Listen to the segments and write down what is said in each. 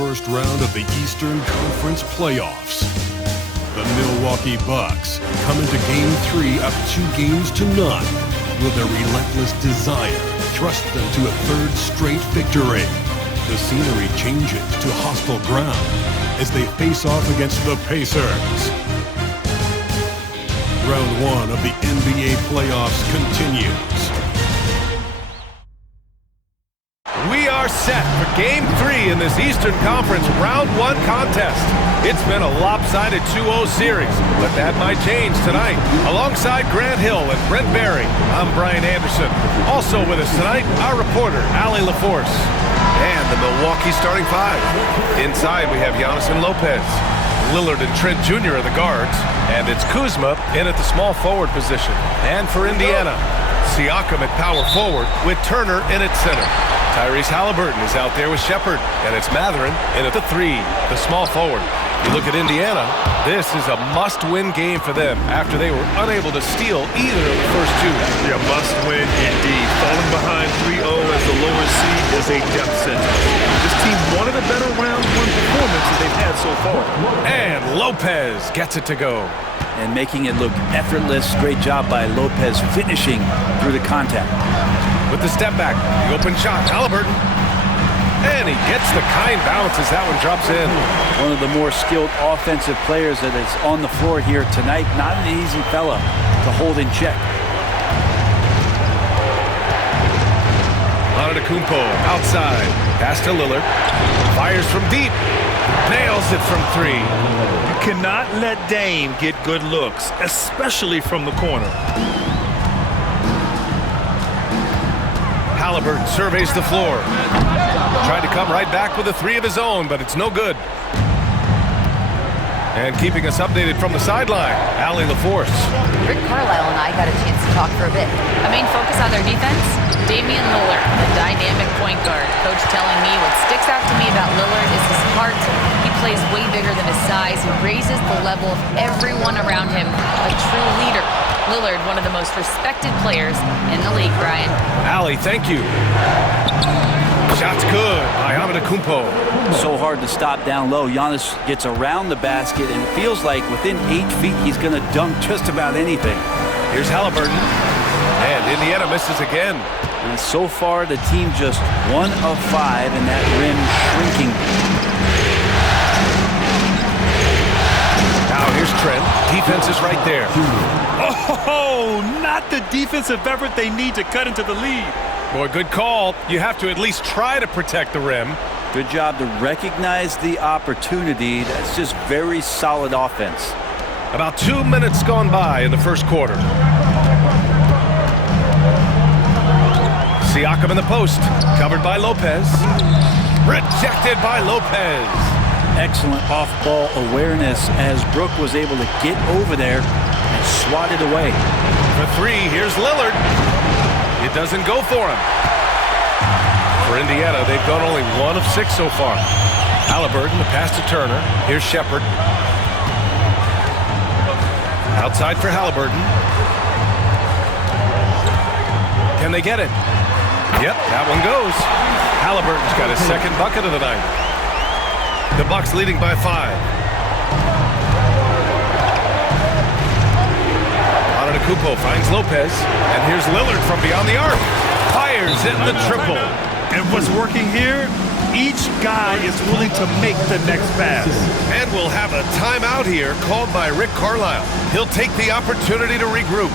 first round of the Eastern Conference playoffs. The Milwaukee Bucks come into Game 3 up 2-0. Will their relentless desire thrust them to a third straight victory? The scenery changes to hostile ground as they face off against the Pacers. Round 1 of the NBA playoffs continues. We are set for Game 3 in this Eastern Conference Round 1 contest. It's been a lopsided 2-0 series, but that might change tonight. Alongside Grant Hill and Brent Barry, I'm Brian Anderson. Also with us tonight, our reporter, Allie LaForce. And the Milwaukee starting five. Inside, we have Giannis and Lopez. Lillard and Trent Jr. are the guards. And it's Kuzma in at the small forward position. And for Indiana, Siakam at power forward with Turner in at center. Tyrese Halliburton is out there with Shepherd, and it's Mathurin in at the 3, the small forward. You look at Indiana, this is a must-win game for them after they were unable to steal either of the first two. Yeah, must-win indeed. Falling behind 3-0 as the lower seed is a death sentence. This team wanted a better round 1 performance than they've had so far. And Lopez gets it to go. And making it look effortless. Great job by Lopez finishing through the contact. With the step back, the open shot, Halliburton. And he gets the kind bounce as that one drops in. One of the more skilled offensive players that is on the floor here tonight. Not an easy fella to hold in check. Antetokounmpo outside. Pass to Lillard. Fires from deep. Nails it from 3. You cannot let Dame get good looks, especially from the corner. Halliburton surveys the floor. Tried to come right back with a 3 of his own, but it's no good. And keeping us updated from the sideline, Allie LaForce. Rick Carlisle and I got a chance to talk for a bit. A main focus on their defense, Damian Lillard, the dynamic point guard. Coach telling me what sticks out to me about Lillard is his heart. He plays way bigger than his size. He raises the level of everyone around him. A true leader. Lillard, one of the most respected players in the league, Brian. Allie, thank you. Shot's good by Antetokounmpo. So hard to stop down low. Giannis gets around the basket, and it feels like within 8 feet he's going to dunk just about anything. Here's Halliburton. And Indiana misses again. And so far, the team just 1 of 5, and that rim shrinking. Now here's Trent. Defense is right there. Oh, not the defensive effort they need to cut into the lead. Boy, good call. You have to at least try to protect the rim. Good job to recognize the opportunity. That's just very solid offense. About 2 minutes gone by in the first quarter. Siakam in the post. Covered by Lopez. Rejected by Lopez. Excellent off-ball awareness as Brook was able to get over there and swat it away. For 3, here's Lillard. It doesn't go for him. For Indiana, they've gone only 1 of 6 so far. Halliburton, the pass to Turner. Here's Shepherd. Outside for Halliburton. Can they get it? Yep, that one goes. Halliburton's got his second bucket of the night. The Bucks leading by 5. Antetokounmpo finds Lopez, and here's Lillard from beyond the arc. Fires in the triple. And what's working here? Each guy is willing to make the next pass. And we'll have a timeout here called by Rick Carlisle. He'll take the opportunity to regroup.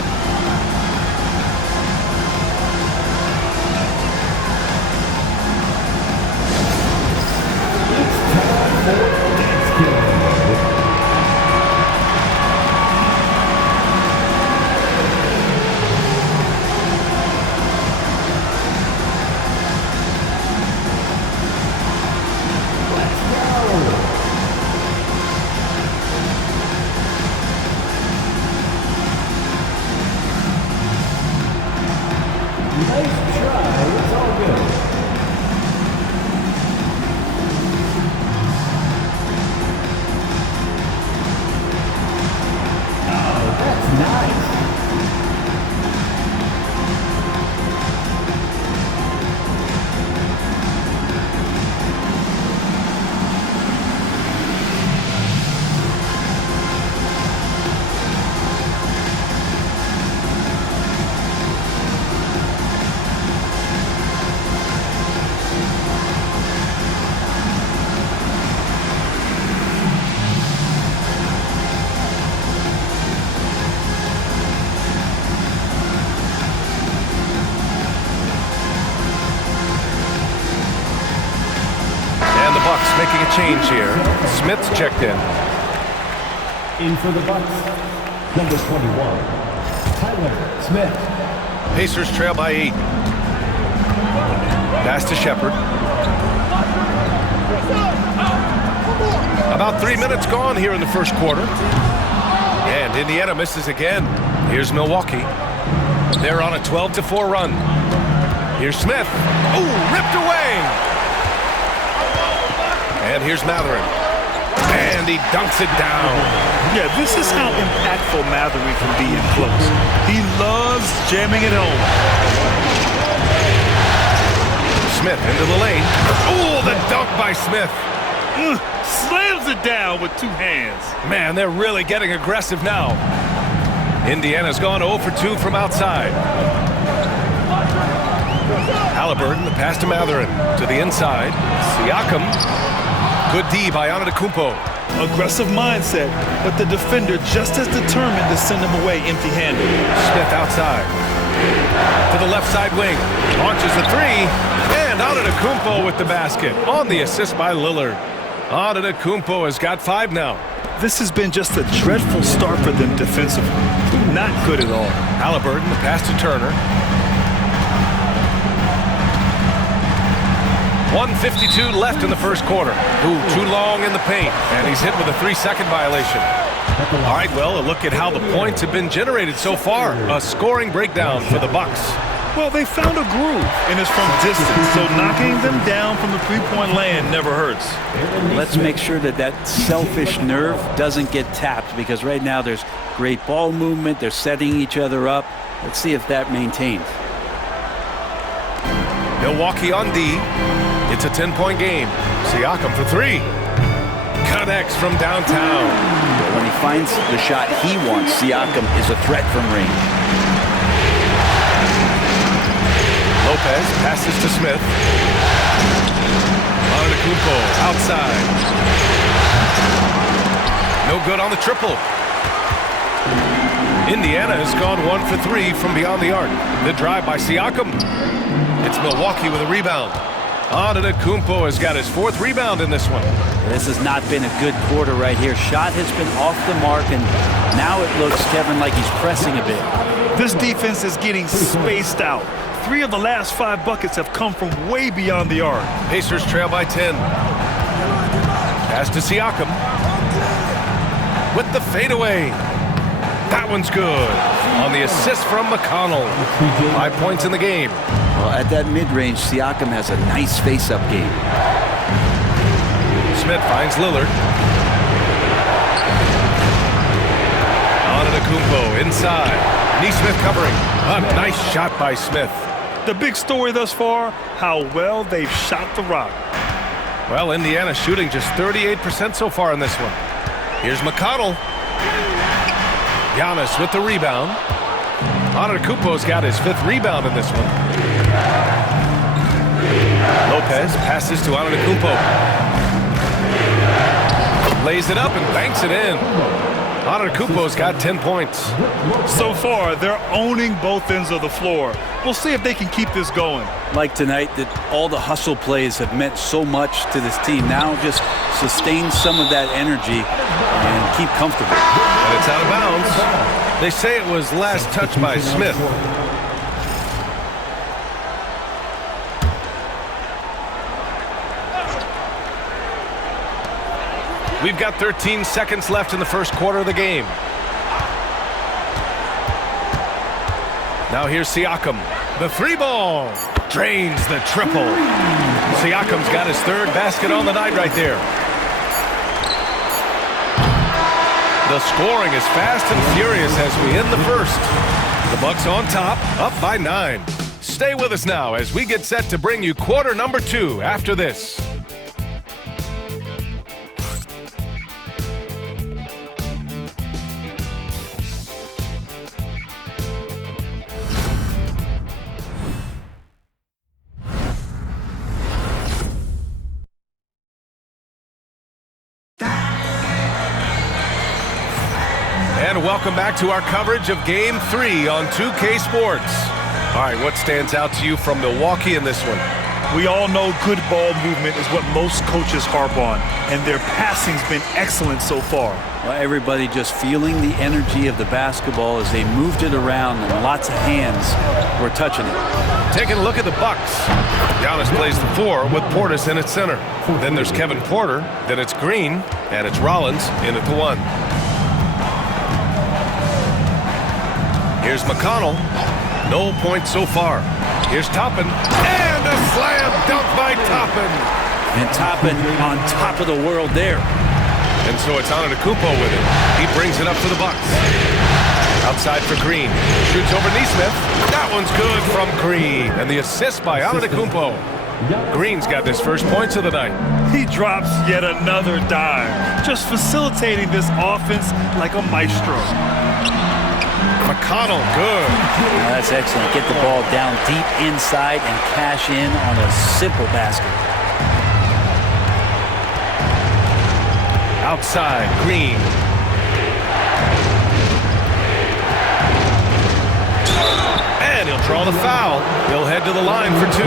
making a change here. Smith's checked in. In for the Bucks, number 21, Tyler Smith. Pacers trail by 8. Pass to Shepard. About 3 minutes gone here in the first quarter. And Indiana misses again. Here's Milwaukee. They're on a 12-4 run. Here's Smith. Ooh, ripped away. And here's Matherin. And he dunks it down. Yeah, this is how impactful Matherin can be in close. He loves jamming it home. Smith into the lane. Ooh, the dunk by Smith. Slams it down with 2 hands. Man, they're really getting aggressive now. Indiana's gone 0 for 2 from outside. Halliburton, the pass to Matherin. To the inside. Siakam. Good D by Antetokounmpo. Aggressive mindset, but the defender just as determined to send him away empty-handed. Smith outside. To the left side wing. Launches the 3. And Antetokounmpo with the basket. On the assist by Lillard. Antetokounmpo has got 5 now. This has been just a dreadful start for them defensively. Not good at all. Halliburton, the pass to Turner. 1:52 left in the first quarter. Ooh, too long in the paint. And he's hit with a 3-second violation. All right, well, a look at how the points have been generated so far. A scoring breakdown for the Bucks. Well, they found a groove, and it's from distance, so knocking them down from the three-point land never hurts. Let's make sure that that selfish nerve doesn't get tapped, because right now there's great ball movement. They're setting each other up. Let's see if that maintains. Milwaukee on D. It's a 10-point game. Siakam for 3. Connects from downtown. When he finds the shot he wants, Siakam is a threat from range. Lopez passes to Smith. Antetokounmpo outside. No good on the triple. Indiana has gone 1 for 3 from beyond the arc. The drive by Siakam. It's Milwaukee with a rebound. Antetokounmpo has got his 4th rebound in this one. This has not been a good quarter right here. Shot has been off the mark, and now it looks, Kevin, like he's pressing a bit. This defense is getting spaced out. 3 of the last 5 buckets have come from way beyond the arc. Pacers trail by 10. Pass to Siakam. With the fadeaway. That one's good. On the assist from McConnell. 5 points in the game. Well, at that mid-range, Siakam has a nice face-up game. Smith finds Lillard. Antetokounmpo inside. Nesmith covering. A nice shot by Smith. The big story thus far, how well they've shot the rock. Well, Indiana shooting just 38% so far in this one. Here's McConnell. Giannis with the rebound. Antetokounmpo's got his 5th rebound in this one. Lopez passes to Antetokounmpo. Lays it up and banks it in. Antetokounmpo's got 10 points. So far, they're owning both ends of the floor. We'll see if they can keep this going. Like tonight, that all the hustle plays have meant so much to this team. Now just sustain some of that energy and keep comfortable. And it's out of bounds. They say it was last touched by Smith. We've got 13 seconds left in the first quarter of the game. Now here's Siakam. The 3-ball. Drains the triple. Siakam's got his 3rd basket on the night right there. The scoring is fast and furious as we end the first. The Bucks on top, up by 9. Stay with us now as we get set to bring you quarter number 2 after this. And welcome back to our coverage of Game 3 on 2K Sports. All right, what stands out to you from Milwaukee in this one? We all know good ball movement is what most coaches harp on, and their passing's been excellent so far. Well, everybody just feeling the energy of the basketball as they moved it around, and lots of hands were touching it. Taking a look at the Bucks. Giannis plays the 4 with Portis in at center. Then there's Kevin Porter, then it's Green, and it's Rollins in at the 1. Here's McConnell. No points so far. Here's Toppin. And a slam dunk by Toppin. And Toppin on top of the world there. And so it's Antetokounmpo with it. He brings it up for the Bucks. Outside for Green. Shoots over Neesmith. That one's good from Green. And the assist by Antetokounmpo. Green's got his first points of the night. He drops yet another dime, just facilitating this offense like a maestro. McConnell, good. That's excellent. Get the ball down deep inside and cash in on a simple basket. Outside, Green. And he'll draw the foul. He'll head to the line for 2.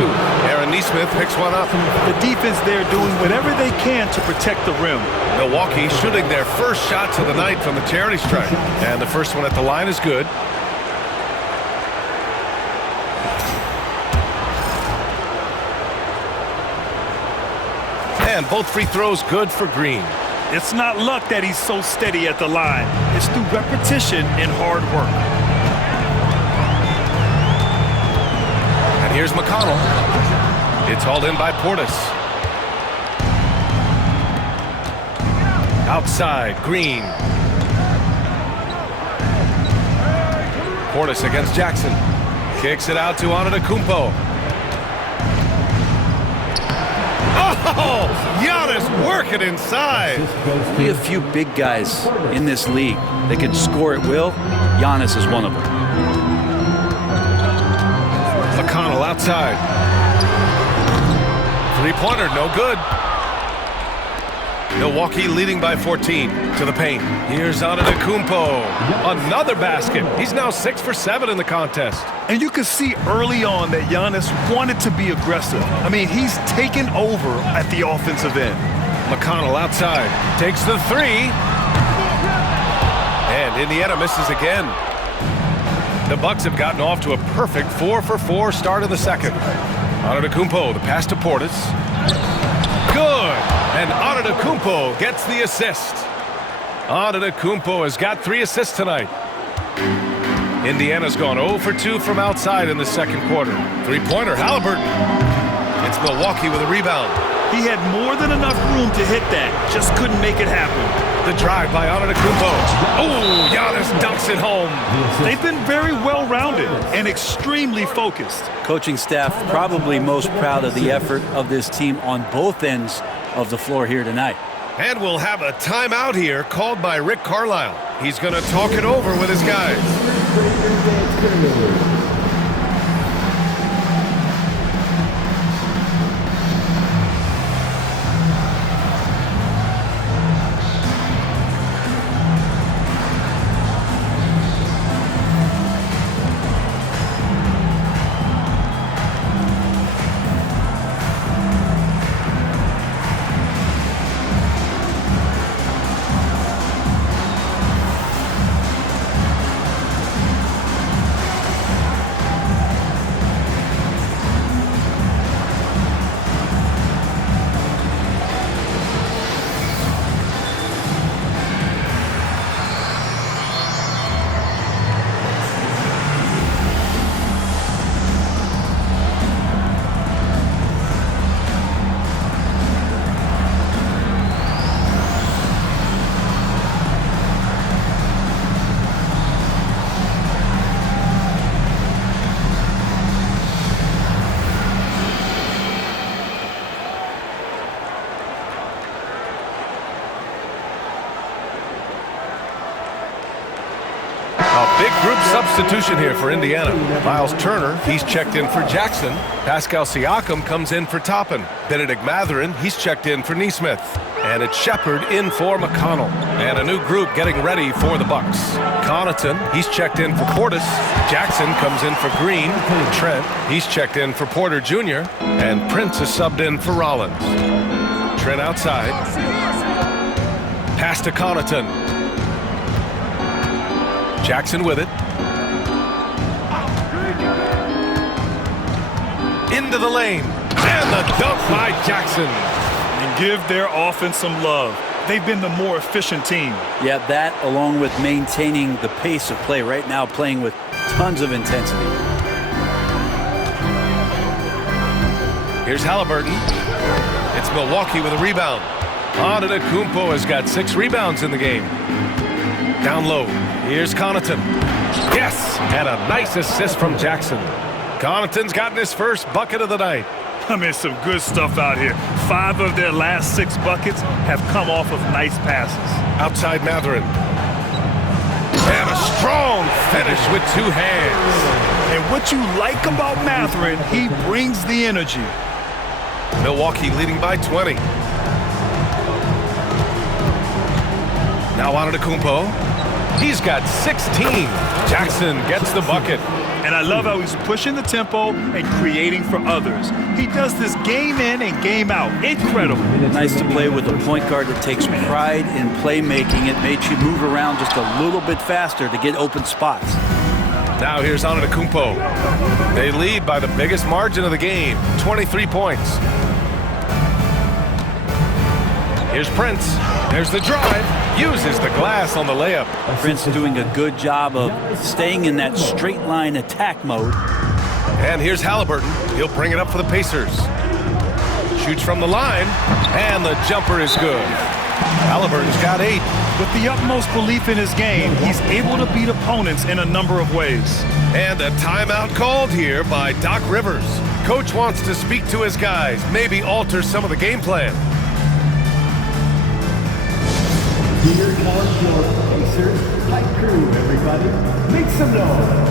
Aaron Neesmith picks one up. The defense there doing whatever they can to protect the rim. Milwaukee shooting their first shots of the night from the charity stripe. And the first one at the line is good. And both free throws good for Green. It's not luck that he's so steady at the line. It's through repetition and hard work. And here's McConnell. It's hauled in by Portis. Outside, Green. Portis against Jackson. Kicks it out to Antetokounmpo. Oh, Giannis working inside. We have few big guys in this league that can score at will. Giannis is one of them. McConnell outside. Three-pointer, no good. Milwaukee leading by 14 to the paint. Here's Antetokounmpo. Another basket. He's now 6 for 7 in the contest. And you can see early on that Giannis wanted to be aggressive. I mean, he's taken over at the offensive end. McConnell outside. Takes the 3. And Indiana misses again. The Bucks have gotten off to a perfect 4 for 4 start in the second. Antetokounmpo, the pass to Portis. Good! And Antetokounmpo gets the assist. Antetokounmpo has got 3 assists tonight. Indiana's gone 0 for 2 from outside in the second quarter. Three-pointer, Halliburton. It's Milwaukee with a rebound. He had more than enough room to hit that, just couldn't make it happen. The drive by Antetokounmpo. Oh, Giannis dunks it home. They've been very well-rounded and extremely focused. Coaching staff probably most proud of the effort of this team on both ends of the floor here tonight. And we'll have a timeout here called by Rick Carlisle. He's going to talk it over with his guys. Big group substitution here for Indiana. Miles Turner, he's checked in for Jackson. Pascal Siakam comes in for Toppin. Benedict Mathurin, he's checked in for Neesmith. And it's Shepard in for McConnell. And a new group getting ready for the Bucks. Connaughton, he's checked in for Portis. Jackson comes in for Green. Trent, he's checked in for Porter Jr. And Prince is subbed in for Rollins. Trent outside. Pass to Connaughton. Jackson with it. Into the lane. And the dunk by Jackson. And give their offense some love. They've been the more efficient team. Yeah, that along with maintaining the pace of play right now, playing with tons of intensity. Here's Halliburton. It's Milwaukee with a rebound. Antetokounmpo has got 6 rebounds in the game. Down low. Here's Connaughton. Yes! And a nice assist from Jackson. Connaughton's gotten his first bucket of the night. I mean, some good stuff out here. 5 of their last 6 buckets have come off of nice passes. Outside Mathurin. And a strong finish with 2 hands. And what you like about Mathurin, he brings the energy. Milwaukee leading by 20. Now Antetokounmpo. He's got 16. Jackson gets the bucket. And I love how he's pushing the tempo and creating for others. He does this game in and game out. Incredible. Nice to play with a point guard that takes pride in playmaking. It makes you move around just a little bit faster to get open spots. Now here's Antetokounmpo. They lead by the biggest margin of the game, 23 points. Here's Prince. There's the drive. Uses the glass on the layup. Prince doing a good job of staying in that straight line attack mode. And here's Halliburton. He'll bring it up for the Pacers. Shoots from the line, and the jumper is good. Halliburton's got 8. With the utmost belief in his game, he's able to beat opponents in a number of ways. And a timeout called here by Doc Rivers. Coach wants to speak to his guys, maybe alter some of the game plan. Here comes your Pacers tight crew, everybody. Make some noise.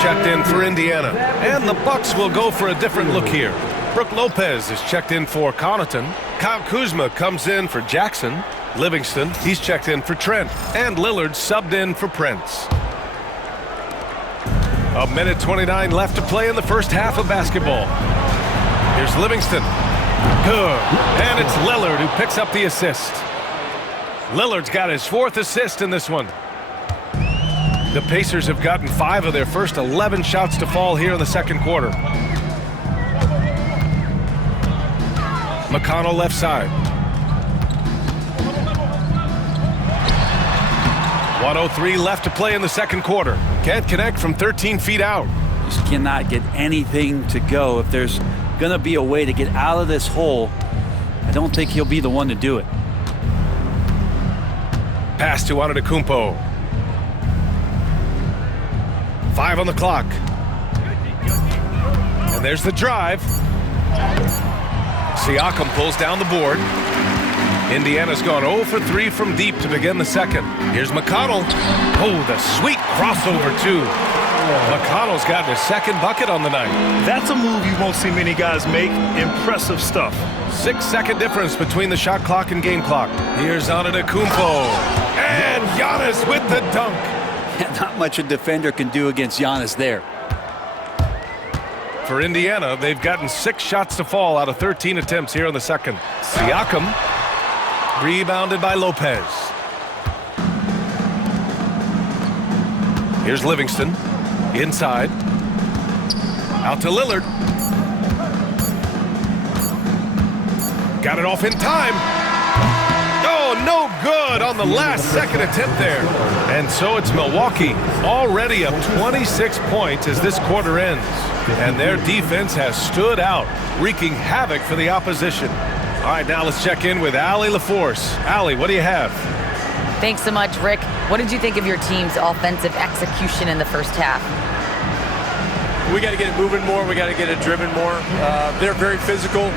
Checked in for Indiana. And the Bucks will go for a different look here. Brook Lopez is checked in for Connaughton. Kyle Kuzma comes in for Jackson. Livingston, he's checked in for Trent. And Lillard subbed in for Prince. 1:29 left to play in the first half of basketball. Here's Livingston. Good. And it's Lillard who picks up the assist. Lillard's got his 4th assist in this one. The Pacers have gotten 5 of their first 11 shots to fall here in the second quarter. McConnell left side. 1:03 left to play in the second quarter. Can't connect from 13 feet out. Just cannot get anything to go. If there's going to be a way to get out of this hole, I don't think he'll be the one to do it. Pass to Antetokounmpo. 5 on the clock. And there's the drive. Siakam pulls down the board. Indiana's gone 0 for 3 from deep to begin the second. Here's McConnell. Oh, the sweet crossover, too. McConnell's gotten his second bucket on the night. That's a move you won't see many guys make. Impressive stuff. 6-second difference between the shot clock and game clock. Here's Antetokounmpo. And Giannis with the dunk. Not much a defender can do against Giannis there. For Indiana, they've gotten 6 shots to fall out of 13 attempts here in the second. Siakam, rebounded by Lopez. Here's Livingston, inside. Out to Lillard. Got it off in time. Oh, no good on the last second attempt there. And so it's Milwaukee, already up 26 points as this quarter ends. And their defense has stood out, wreaking havoc for the opposition. All right, now let's check in with Allie LaForce. Allie, what do you have? Thanks so much, Rick. What did you think of your team's offensive execution in the first half? We got to get it moving more. We got to get it driven more. They're very physical.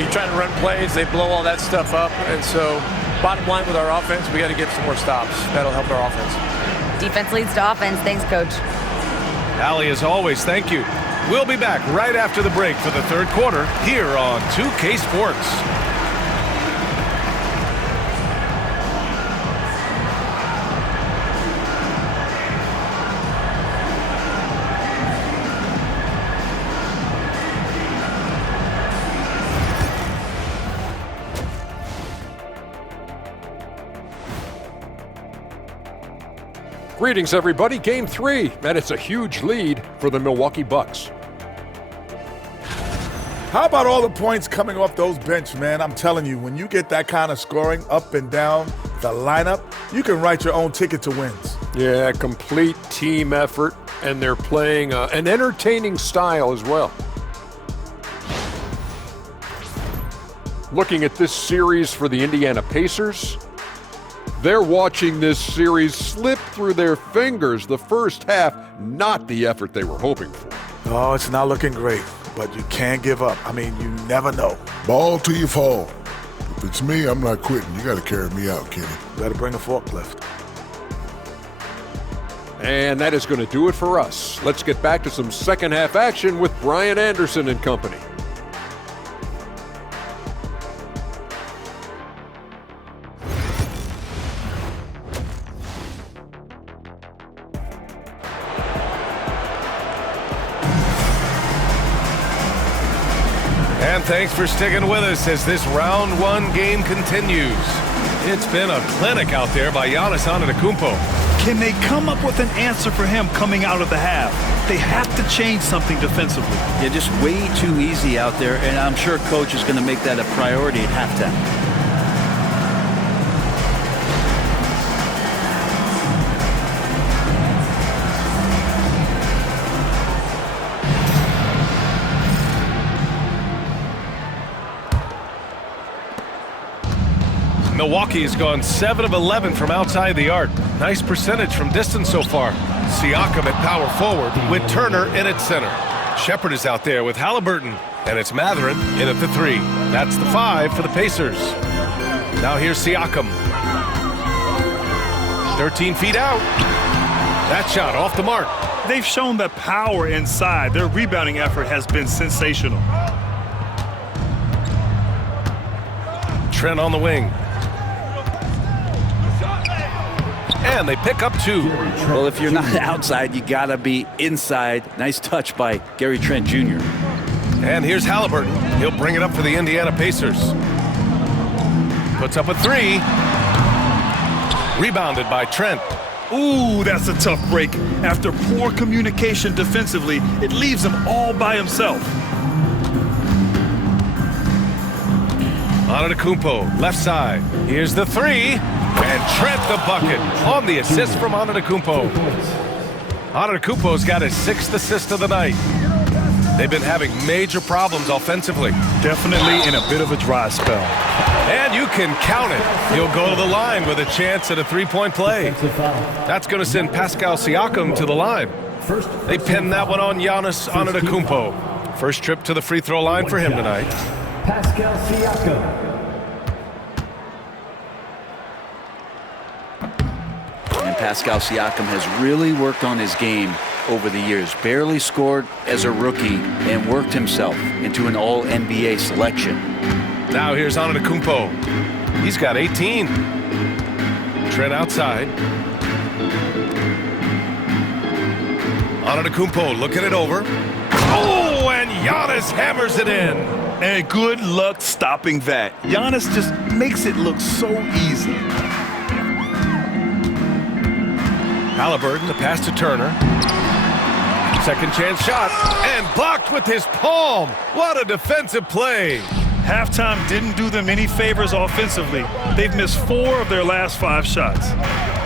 You're trying to run plays. They blow all that stuff up. And so bottom line with our offense, we got to get some more stops. That'll help our offense. Defense leads to offense. Thanks, Coach. Allie, as always, thank you. We'll be back right after the break for the third quarter here on 2K Sports. Greetings, everybody. Game 3, and it's a huge lead for the Milwaukee Bucks. How about all the points coming off those bench, man? I'm telling you, when you get that kind of scoring up and down the lineup, you can write your own ticket to wins. Yeah, complete team effort, and they're playing an entertaining style as well. Looking at this series for the Indiana Pacers, they're watching this series slip through their fingers. The first half, not the effort they were hoping for. Oh, it's not looking great, but you can't give up. I mean, you never know. Ball till you fall. If it's me, I'm not quitting. You got to carry me out, Kenny. Better bring a forklift. And that is going to do it for us. Let's get back to some second half action with Brian Anderson and company. And thanks for sticking with us as this round 1 game continues. It's been a clinic out there by Giannis Antetokounmpo. Can they come up with an answer for him coming out of the half? They have to change something defensively. Yeah, just way too easy out there, and I'm sure Coach is going to make that a priority at halftime. Milwaukee has gone 7 of 11 from outside the arc. Nice percentage from distance so far. Siakam at power forward with Turner in at center. Shepherd is out there with Halliburton, and it's Mathurin in at the 3. That's the 5 for the Pacers. Now here's Siakam. 13 feet out. That shot off the mark. They've shown that power inside. Their rebounding effort has been sensational. Trent on the wing. And they pick up 2. Well, if you're not outside, you got to be inside. Nice touch by Gary Trent Jr. And here's Halliburton. He'll bring it up for the Indiana Pacers. Puts up a 3. Rebounded by Trent. Ooh, that's a tough break. After poor communication defensively, it leaves him all by himself. Antetokounmpo, left side. Here's the 3. And Trent the bucket on the assist from Antetokounmpo. Antetokounmpo's got his 6th assist of the night. They've been having major problems offensively. Definitely in a bit of a dry spell. And you can count it. He'll go to the line with a chance at a 3-point play. That's going to send Pascal Siakam to the line. They pinned that one on Giannis Antetokounmpo. First trip to the free throw line for him tonight. Pascal Siakam. Pascal Siakam has really worked on his game over the years. Barely scored as a rookie and worked himself into an All-NBA selection. Now here's Antetokounmpo. He's got 18. Trent outside. Antetokounmpo looking it over. Oh, and Giannis hammers it in. And good luck stopping that. Giannis just makes it look so easy. Halliburton, the pass to Turner. Second chance shot, and blocked with his palm. What a defensive play. Halftime didn't do them any favors offensively. They've missed 4 of their last 5 shots.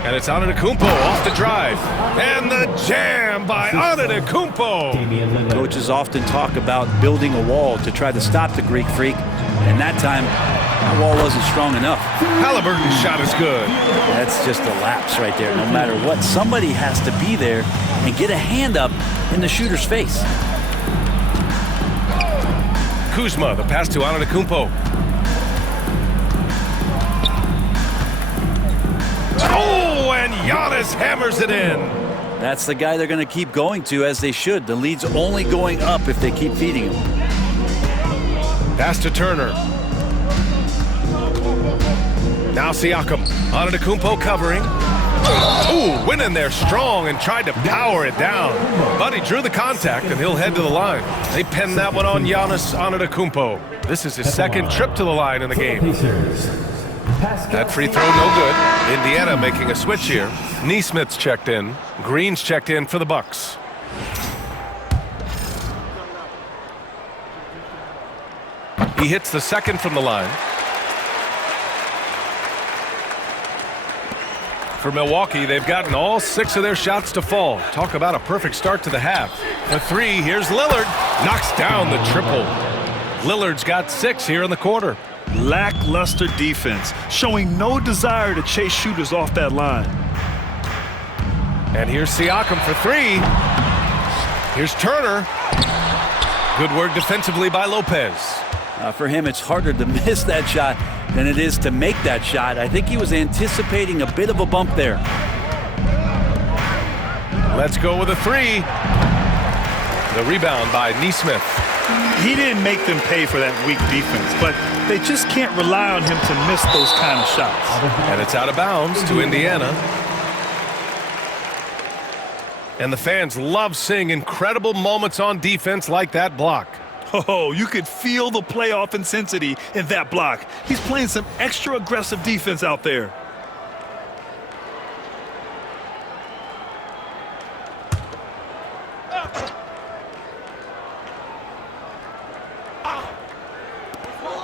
And it's Antetokounmpo off the drive. And the jam by Antetokounmpo. Coaches often talk about building a wall to try to stop the Greek Freak, and that time, that wall wasn't strong enough. Halliburton's shot is good. That's just a lapse right there. No matter what, somebody has to be there and get a hand up in the shooter's face. Kuzma, the pass to Antetokounmpo. Oh, and Giannis hammers it in. That's the guy they're going to keep going to, as they should. The lead's only going up if they keep feeding him. Pass to Turner. Now Siakam. Antetokounmpo covering. Ooh, went in there strong and tried to power it down. But he drew the contact, and he'll head to the line. They pinned that one on Giannis Antetokounmpo. This is his second trip to the line in the game. That free throw no good. Indiana making a switch here. Neesmith's checked in. Green's checked in for the Bucks. He hits the second from the line. For Milwaukee, they've gotten all 6 of their shots to fall. Talk about a perfect start to the half. For 3, here's Lillard. Knocks down the triple. Lillard's got 6 here in the quarter. Lackluster defense, showing no desire to chase shooters off that line. And here's Siakam for 3. Here's Turner. Good work defensively by Lopez. For him, it's harder to miss that shot than it is to make that shot. I think he was anticipating a bit of a bump there. Let's go with a 3. The rebound by Neesmith. He didn't make them pay for that weak defense, but they just can't rely on him to miss those kind of shots. And it's out of bounds to Indiana. And the fans love seeing incredible moments on defense like that block. Oh, you could feel the playoff intensity in that block. He's playing some extra aggressive defense out there.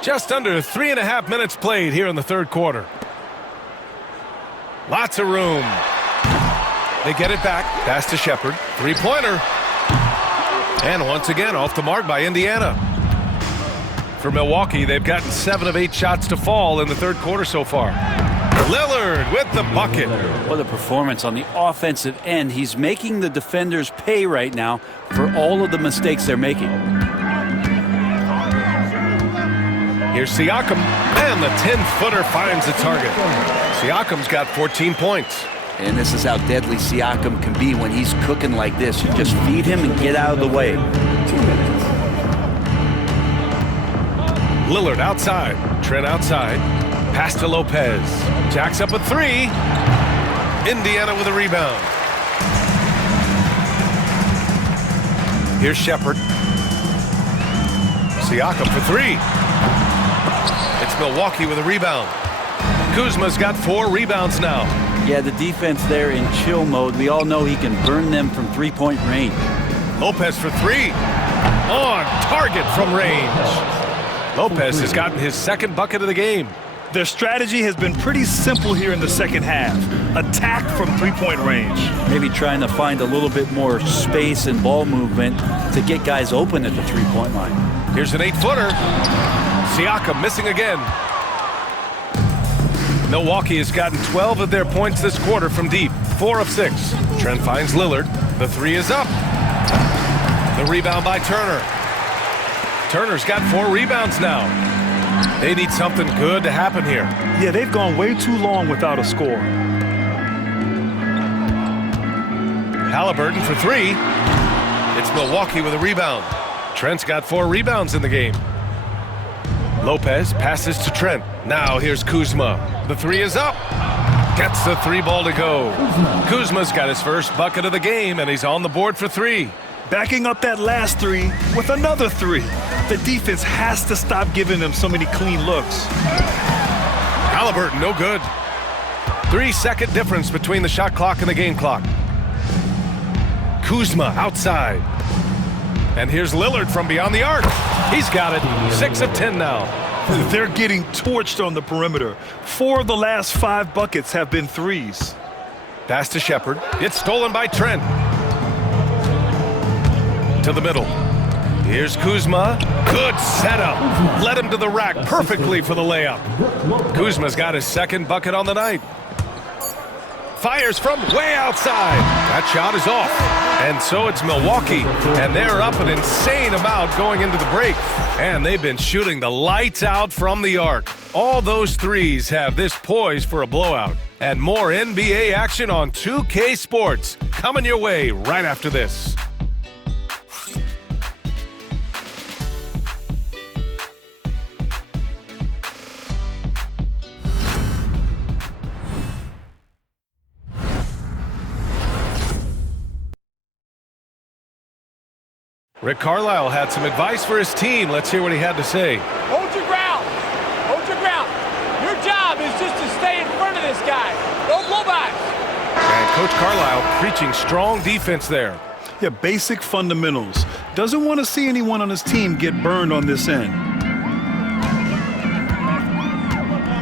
Just under 3.5 minutes played here in the third quarter. Lots of room. They get it back. Pass to Shepard. 3-pointer. And once again, off the mark by Indiana. For Milwaukee, they've gotten 7 of 8 shots to fall in the third quarter so far. Lillard with the bucket. What a performance on the offensive end. He's making the defenders pay right now for all of the mistakes they're making. Here's Siakam, and the 10-footer finds the target. Siakam's got 14 points. And this is how deadly Siakam can be when he's cooking like this. You just feed him and get out of the way. Lillard outside. Trent outside. Pass to Lopez. Jacks up a 3. Indiana with a rebound. Here's Shepard. Siakam for 3. It's Milwaukee with a rebound. Kuzma's got 4 rebounds now. Yeah, the defense there in chill mode. We all know he can burn them from three-point range. Lopez for 3. On target from range. Lopez has gotten his second bucket of the game. Their strategy has been pretty simple here in the second half. Attack from three-point range. Maybe trying to find a little bit more space and ball movement to get guys open at the three-point line. Here's an 8-footer. Siakam missing again. Milwaukee has gotten 12 of their points this quarter from deep. 4 of 6. Trent finds Lillard. The 3 is up. The rebound by Turner. Turner's got 4 rebounds now. They need something good to happen here. Yeah, they've gone way too long without a score. Halliburton for three. It's Milwaukee with a rebound. Trent's got 4 rebounds in the game. Lopez passes to Trent. Now here's Kuzma. The three is up. Gets the 3 ball to go. Kuzma's got his first bucket of the game, and he's on the board for 3. Backing up that last 3 with another 3. The defense has to stop giving them so many clean looks. Halliburton, no good. 3-second difference between the shot clock and the game clock. Kuzma outside. And here's Lillard from beyond the arc. He's got it. 6 of 10 now. They're getting torched on the perimeter. 4 of the last 5 buckets have been threes. Pass to Shepard. It's stolen by Trent. To the middle. Here's Kuzma. Good setup. Led him to the rack perfectly for the layup. Kuzma's got his second bucket on the night. Fires from way outside. That shot is off. And so it's Milwaukee. And they're up an insane amount going into the break. And they've been shooting the lights out from the arc. All those threes have this poised for a blowout. And more NBA action on 2K Sports coming your way right after this. Rick Carlisle had some advice for his team. Let's hear what he had to say. Hold your ground. Hold your ground. Your job is just to stay in front of this guy. No blowbacks. And Coach Carlisle preaching strong defense there. Yeah, basic fundamentals. Doesn't want to see anyone on his team get burned on this end.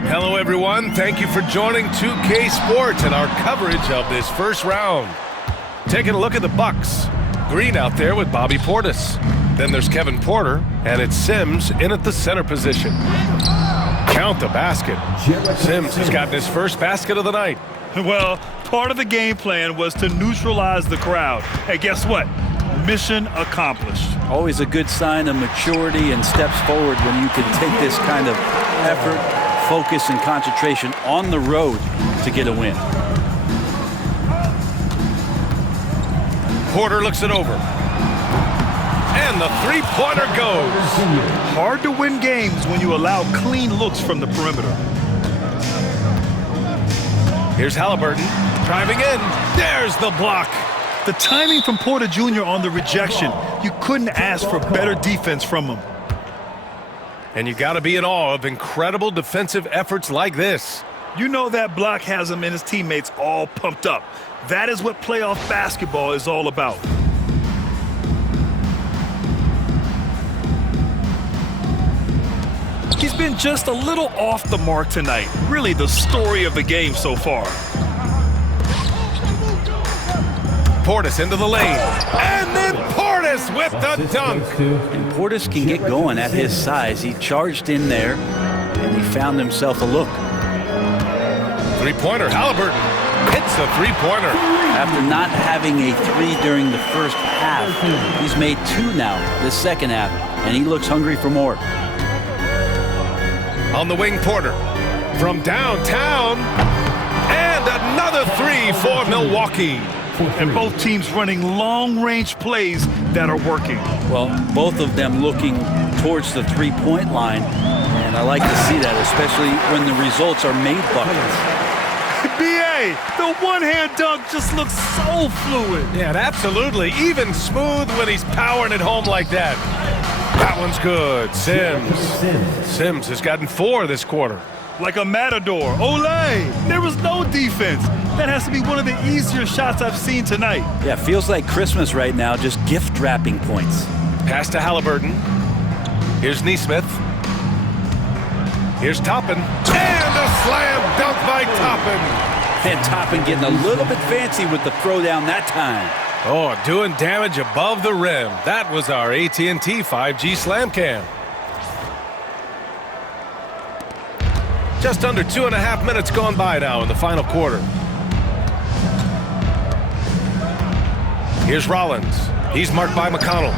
Hello, everyone. Thank you for joining 2K Sports and our coverage of this first round. Taking a look at the Bucks. Green out there with Bobby Portis. Then there's Kevin Porter, and it's Sims in at the center position. Count the basket. Sims has gotten his first basket of the night. Well, part of the game plan was to neutralize the crowd. Hey, guess what? Mission accomplished. Always a good sign of maturity and steps forward when you can take this kind of effort, focus, and concentration on the road to get a win. Porter looks it over. And the three-pointer goes. Hard to win games when you allow clean looks from the perimeter. Here's Halliburton driving in. There's the block. The timing from Porter Jr. on the rejection. You couldn't ask for better defense from him. And you got to be in awe of incredible defensive efforts like this. You know that block has him and his teammates all pumped up. That is what playoff basketball is all about. He's been just a little off the mark tonight. Really the story of the game so far. Portis into the lane. And then Portis with the dunk. And Portis can get going at his size. He charged in there, and he found himself a look. Three-pointer, Halliburton hits the three-pointer. After not having a 3 during the first half, he's made 2 now this second half, and he looks hungry for more. On the wing, Porter from downtown, and another 3 for Milwaukee. And both teams running long-range plays that are working. Well, both of them looking towards the three-point line, and I like to see that, especially when the results are made buckets. B.A., the one-hand dunk just looks so fluid. Yeah, absolutely. Even smooth when he's powering it home like that. That one's good. Sims has gotten 4 this quarter. Like a matador. Olay! There was no defense. That has to be one of the easier shots I've seen tonight. Yeah, feels like Christmas right now, just gift wrapping points. Pass to Halliburton. Here's Nesmith. Here's Toppin. And a slam dunk by Toppin. And Toppin getting a little bit fancy with the throwdown that time. Oh, doing damage above the rim. That was our AT&T 5G Slam Cam. Just under 2.5 minutes gone by now in the final quarter. Here's Rollins. He's marked by McConnell.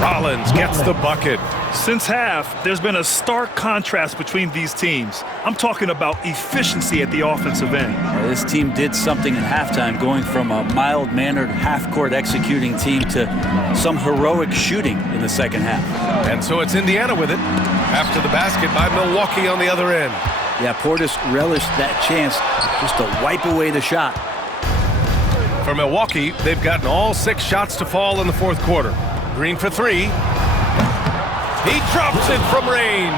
Rollins gets the bucket. Since half, there's been a stark contrast between these teams. I'm talking about efficiency at the offensive end. This team did something at halftime, going from a mild-mannered half-court executing team to some heroic shooting in the second half. And so it's Indiana with it after the basket by Milwaukee on the other end. Yeah, Portis relished that chance just to wipe away the shot. For Milwaukee, they've gotten all 6 shots to fall in the fourth quarter. Green for 3. He drops it from range.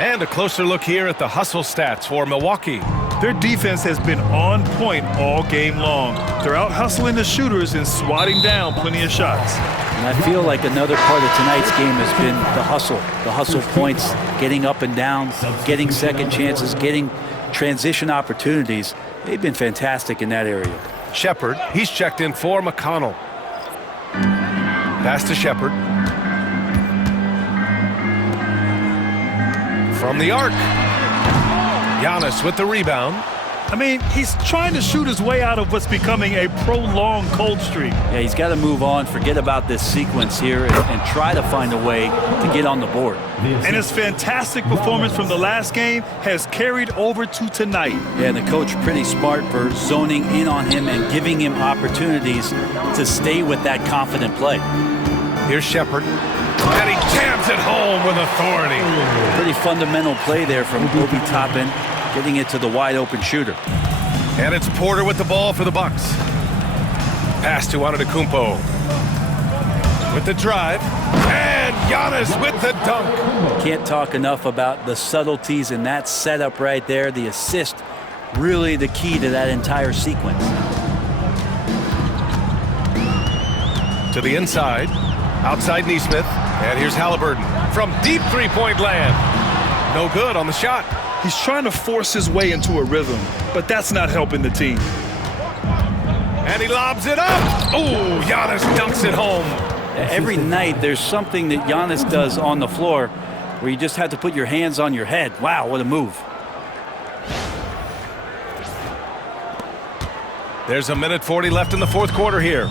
And a closer look here at the hustle stats for Milwaukee. Their defense has been on point all game long. They're out hustling the shooters and swatting down plenty of shots. And I feel like another part of tonight's game has been the hustle points, getting up and down, getting second chances, getting transition opportunities. They've been fantastic in that area. Shepard, he's checked in for McConnell. Pass to Shepard. From the arc. Giannis with the rebound. I mean, he's trying to shoot his way out of what's becoming a prolonged cold streak. Yeah, he's got to move on, forget about this sequence here, and try to find a way to get on the board. And his fantastic performance from the last game has carried over to tonight. Yeah, and the coach pretty smart for zoning in on him and giving him opportunities to stay with that confident play. Here's Shepard. And he jams it home with authority. Pretty fundamental play there from Obi Toppin, getting it to the wide open shooter. And it's Porter with the ball for the Bucks. Pass to Antetokounmpo. With the drive. And Giannis with the dunk. Can't talk enough about the subtleties in that setup right there. The assist, really the key to that entire sequence. To the inside. Outside Nesmith. And here's Halliburton from deep three-point land. No good on the shot. He's trying to force his way into a rhythm, but that's not helping the team. And he lobs it up. Oh, Giannis dunks it home. Every night there's something that Giannis does on the floor where you just have to put your hands on your head. Wow, what a move. There's 1:40 left in the fourth quarter here.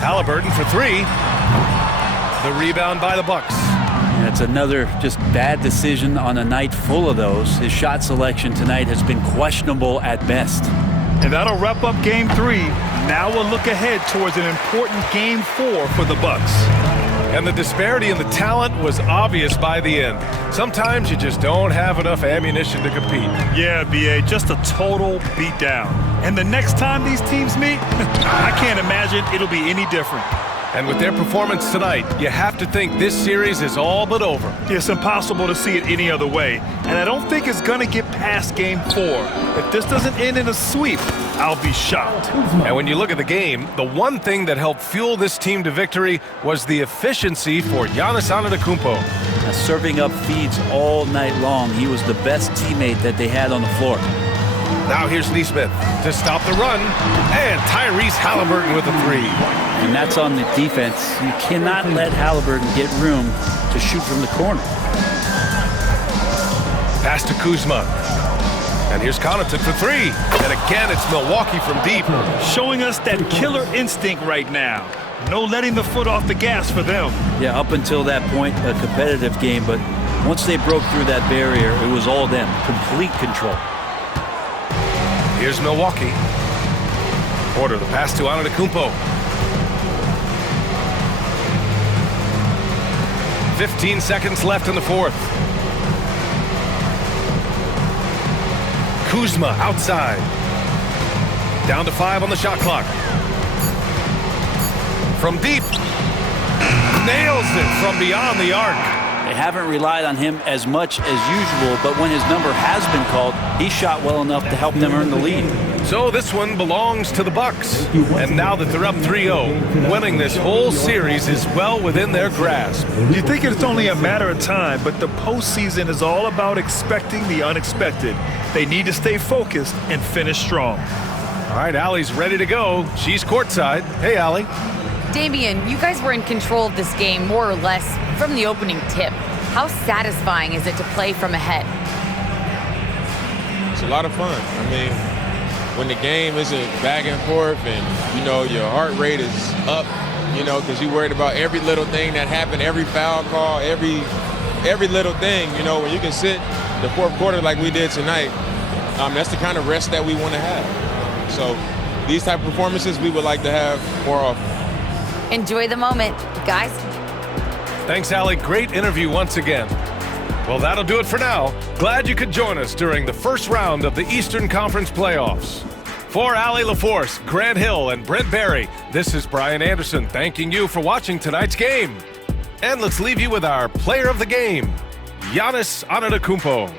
Halliburton for 3. The rebound by the Bucks. That's another just bad decision on a night full of those. His shot selection tonight has been questionable at best. And that'll wrap up Game 3. Now we'll look ahead towards an important Game 4 for the Bucks. And the disparity in the talent was obvious by the end. Sometimes you just don't have enough ammunition to compete. Yeah, B.A., just a total beatdown. And the next time these teams meet, I can't imagine it'll be any different. And with their performance tonight, you have to think this series is all but over. It's impossible to see it any other way. And I don't think it's going to get past Game 4. If this doesn't end in a sweep, I'll be shocked. And when you look at the game, the one thing that helped fuel this team to victory was the efficiency for Giannis Antetokounmpo. Serving up feeds all night long. He was the best teammate that they had on the floor. Now here's Nesmith to stop the run. And Tyrese Halliburton with a 3. And that's on the defense. You cannot let Halliburton get room to shoot from the corner. Pass to Kuzma. And here's Connaughton for 3. And again, it's Milwaukee from deep. Showing us that killer instinct right now. No letting the foot off the gas for them. Yeah, up until that point, a competitive game. But once they broke through that barrier, it was all them. Complete control. Here's Milwaukee. Porter, the pass to Antetokounmpo. 15 seconds left in the fourth. Kuzma outside. Down to 5 on the shot clock. From deep. Nails it from beyond the arc. They haven't relied on him as much as usual, but when his number has been called, he shot well enough to help them earn the lead. So this one belongs to the Bucks. And now that they're up 3-0, winning this whole series is well within their grasp. You think it's only a matter of time, but the postseason is all about expecting the unexpected. They need to stay focused and finish strong. All right, Allie's ready to go. She's courtside. Hey, Allie. Damian, you guys were in control of this game more or less from the opening tip. How satisfying is it to play from ahead? It's a lot of fun. I mean, when the game isn't back and forth and, you know, your heart rate is up you know, because you're worried about every little thing that happened, every foul call, every little thing, you know. When you can sit the fourth quarter like we did tonight, that's the kind of rest that we want to have. So these type of performances we would like to have more often. Enjoy the moment, guys. Thanks, Allie. Great interview once again. Well, that'll do it for now. Glad you could join us during the first round of the Eastern Conference playoffs. For Allie LaForce, Grant Hill, and Brent Barry, this is Brian Anderson thanking you for watching tonight's game. And let's leave you with our player of the game, Giannis Antetokounmpo.